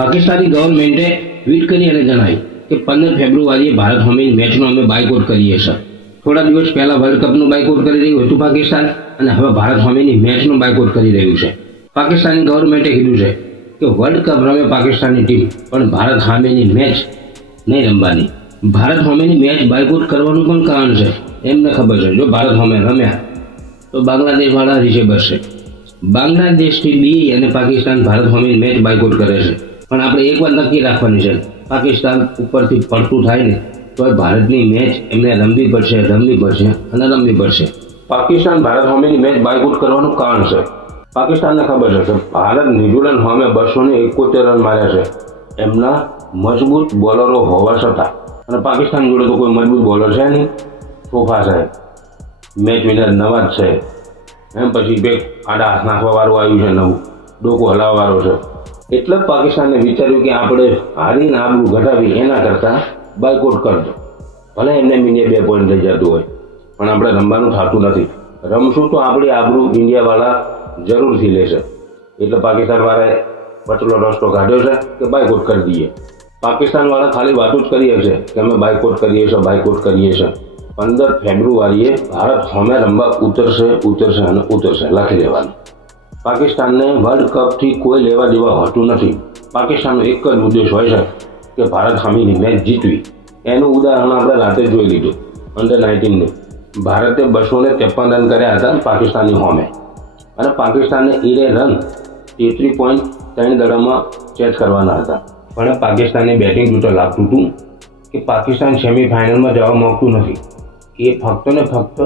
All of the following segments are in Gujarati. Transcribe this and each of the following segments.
પાકિસ્તાની ગવર્મેન્ટે ટ્વીટ કરી અને જણાવ્યું કે 15 ફેબ્રુઆરીએ ભારત સામેની મેચનો અમે બાયકોટ કરીએ છીએ. થોડા દિવસ પહેલા વર્લ્ડ કપનું બાયકોટ કરી રહ્યું હતું પાકિસ્તાન, અને હવે ભારત સામેની મેચનો બાયકોટ કરી રહ્યું છે. પાકિસ્તાની ગવર્મેન્ટે કીધું છે કે વર્લ્ડ કપ રમે પાકિસ્તાનની ટીમ, પણ ભારત સામેની મેચ નહીં રમવાની. ભારત સામેની મેચ બાયકોટ કરવાનું પણ કારણ છે. એમને ખબર છે જો ભારત સામે રમ્યા તો બાંગ્લાદેશવાળા રીસે બચશે. બાંગ્લાદેશથી બી અને પાકિસ્તાન ભારત સામેની મેચ બાયકોટ કરે છે, પણ આપણે એક વાત નક્કી રાખવાની છે, પાકિસ્તાન ઉપરથી પડતું થાય ને તો ભારતની મેચ એમને રમવી પડશે અને રમવી પડશે. પાકિસ્તાન ભારત સામેની મેચ બાયકોટ કરવાનું કારણ છે. પાકિસ્તાનને ખબર છે કે ભારત ન્યૂઝીલેન્ડ સામે 271 રન માર્યા છે એમના મજબૂત બોલરો હોવા છતાં, અને પાકિસ્તાન જોડે તો કોઈ મજબૂત બોલર છે નહીં. તોફા છે, મેચ વિનર નવાજ છે, એમ પછી બે આડા હાથ નાખવાવાળું આવ્યું છે, નવું ડોકો હલાવવાવાળો છે. એટલે જ પાકિસ્તાને વિચાર્યું કે આપણે હારીને આબરૂ ઘટાવી એના કરતાં બાયકોટ કરજો. ભલે એમને ઇન્ડિયા 2 પોઈન્ટ લઈ જતું હોય, પણ આપણે રમવાનું થતું નથી. રમશું તો આપણી આબરૂ ઇન્ડિયાવાળા જરૂરથી લેશે. એટલે પાકિસ્તાનવાળાએ વચલો રસ્તો કાઢ્યો છે કે બાયકોટ કરી દઈએ. પાકિસ્તાનવાળા ખાલી વાતો જ કરીએ છે કે અમે બાયકોટ કરીએ છીએ. 15 ફેબ્રુઆરીએ ભારત સામે રમવા ઉતરશે લખી લેવાનું. પાકિસ્તાનને વર્લ્ડ કપથી કોઈ લેવા દેવા હોતું નથી. પાકિસ્તાનનો એક જ ઉદ્દેશ હોય છે કે ભારત સામેની મેચ જીતવી. એનું ઉદાહરણ આપણે રાતે જોઈ લીધું. અંડર-19 ભારતે 253 રન કર્યા હતા પાકિસ્તાનની સામે, અને પાકિસ્તાનને એ રન 33.3 દડામાં ચેસ કરવાના હતા. પણ પાકિસ્તાનની બેટિંગ જોતા લાગતું હતું કે પાકિસ્તાન સેમીફાઇનલમાં જવા માંગતું નથી. એ ફક્ત ને ફક્ત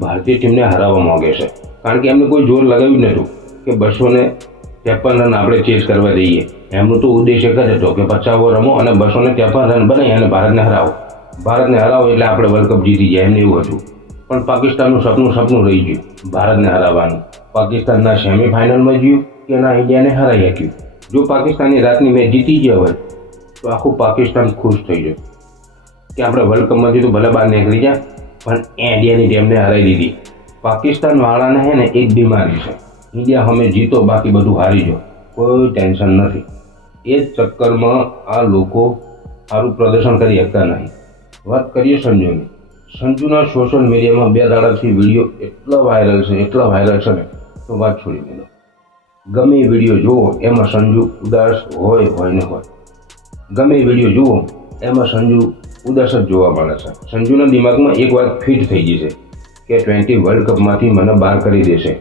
ભારતીય ટીમને હરાવવા માંગે છે, કારણ કે એમને કોઈ જોર લગાવ્યું નહોતું કે 253 રન આપણે ચેસ કરવા દઈએ. એમનું તો ઉદ્દેશ એક જ હતો કે 50 ઓવર રમો અને 253 રન બનાવી અને ભારતને હરાવો એટલે આપણે વર્લ્ડ કપ જીતી જાય, એમને એવું હતું. પણ પાકિસ્તાનનું સપનું રહી ગયું ભારતને હરાવવાનું. પાકિસ્તાન ના સેમીફાઇનલમાં ગયું કે ના ઇન્ડિયાને હરાવી શક્યું. જો પાકિસ્તાનની રાતની મેચ જીતી ગયા હોય તો આખું પાકિસ્તાન ખુશ થઈ જાય કે આપણે વર્લ્ડ કપમાંથી તો ભલે બહાર નીકળી જાય, પણ ઇન્ડિયાની ટીમને હરાવી દીધી. પાકિસ્તાન વાળાને હે ને એક બીમારી છે, ઇન્ડિયા સામે જીતો બાકી બધું હારી જાઓ, કોઈ ટેન્શન નથી. એ જ ચક્કરમાં આ લોકો સારું પ્રદર્શન કરી શકતા નહીં. વાત કરીએ સંજુની. સંજુના સોશિયલ મીડિયામાં 2 દાડાથી વિડીયો એટલા વાયરલ છે ને તો વાત છોડી દેલો. ગમે એ વિડીયો જુઓ એમાં સંજુ ઉદાસ હોય ને હોય. ગમે એ વિડીયો જુઓ એમાં સંજુ ઉદાસ જ જોવા મળે છે. સંજુના દિમાગમાં એક વાત ફિટ થઈ ગઈ છે કે 20 વર્લ્ડ કપમાંથી મને બહાર કરી દેશે,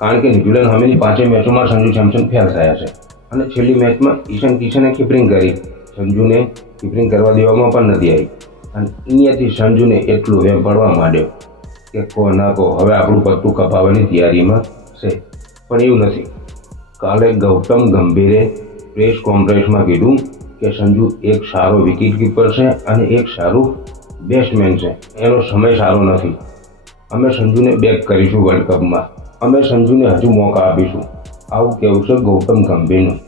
કારણ કે ન્યૂઝીલેન્ડ સામેની 5 મેચોમાં સંજુ સેમસન ફેલ થયા છે, અને છેલ્લી મેચમાં ઈશાન કિશને કીપરિંગ કરી. સંજુને કીપરિંગ કરવા દેવામાં પણ નથી આવી, અને અહીંયાથી સંજુને એટલું વેમ પડવા માંડ્યો કે હવે આપણું પત્તું કપાવવાની તૈયારીમાં છે. પણ એવું નથી. કાલે ગૌતમ ગંભીરે પ્રેસ કોન્ફરન્સમાં કીધું કે સંજુ એક સારો વિકેટ કીપર છે અને એક સારું બેટ્સમેન છે. એનો સમય સારો નથી. અમે સંજુને બેક કરીશું વર્લ્ડ કપમાં. અમે સંજુને હજુ મોકા આપીશું. આવું કહેવું છે ગૌતમ ગંભીરનું.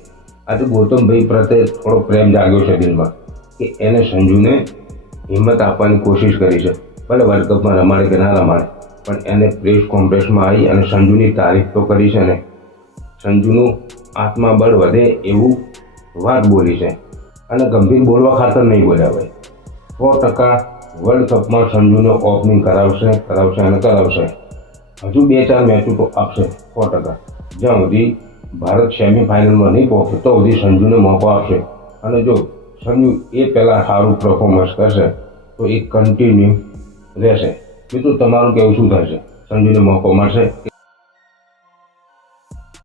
આજે ગૌતમભાઈ પ્રત્યે થોડો પ્રેમ જાગ્યો છે દિલમાં કે એને સંજુને હિંમત આપવાની કોશિશ કરી છે. ભલે વર્લ્ડ કપમાં રમાડે કે ના રમાડે, પણ એને પ્રેસ કોન્ફરન્સમાં આવી અને સંજુની તારીફ તો કરી છે ને. સંજુનું આત્મબળ વધે એવું વાત બોલી છે, અને ગંભીર બોલવા ખાતર નહીં બોલ્યા ભાઈ. 100% વર્લ્ડ કપમાં સંજુને ઓપનિંગ કરાવશે. હજુ 2-4 મેચો તો આપશે 100%. જ્યાં સુધી ભારત સેમીફાઇનલમાં નહીં પહોંચે તો સુધી સંજુને મોકો આપશે. અને જો સંજુ એ પહેલાં સારું પરફોર્મન્સ કરશે તો એ કન્ટિન્યુ રહેશે. મિત્રો તમારું કહેવું શું થશે? સંજુને મોકો મળશે?